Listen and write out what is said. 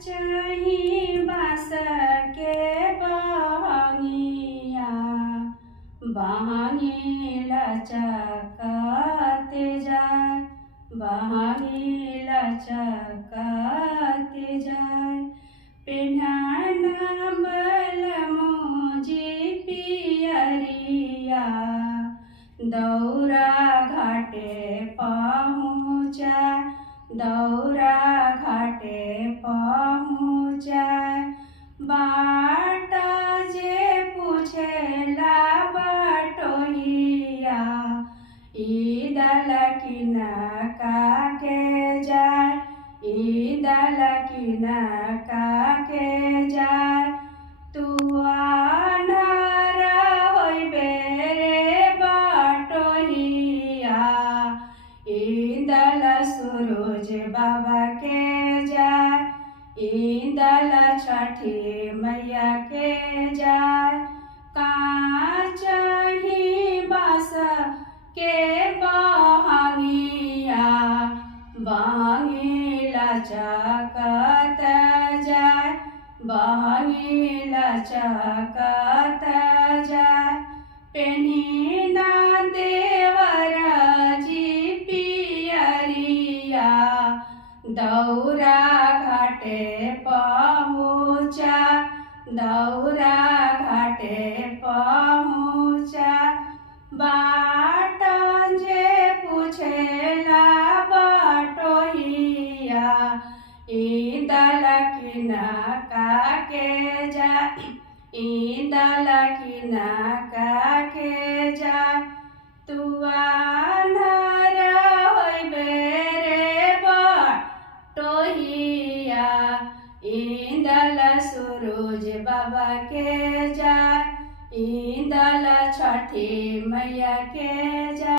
चाही बाँस के बहंगिया, बहंगी लचकत जाय, बहंगी लचकत जाय। पेन्हना बलमोजी पियरिया, दौरा घाटे पहुँचाय, दौरा घाटे पहुँचाय। बाट जे पूछेला बटोहिया, ईदल किनका के जाय, ईदल किनका के जाय। तू आन्हर होइबे रे बटोहिया, ईदल सूरज बाबा के जाय, ईदल छठी मैया के जाय। का चाही बाँस के बहंगिया, बहंगी लचकत जाय, बहंगी लचकत जाय। पेन्हिना देवर जी पियरिया, दौरा घाटे पहुँचा, दौरा घाटे पहुँचा। बाट जे पूछेला बटोहिया, ईदल किनका के जाय, ईदल किनका के जाय। तू आन्हर होइबे रे बटोहिया, ईदल सूरज बाबा के जाय, ईदल छठी मैया के जाय।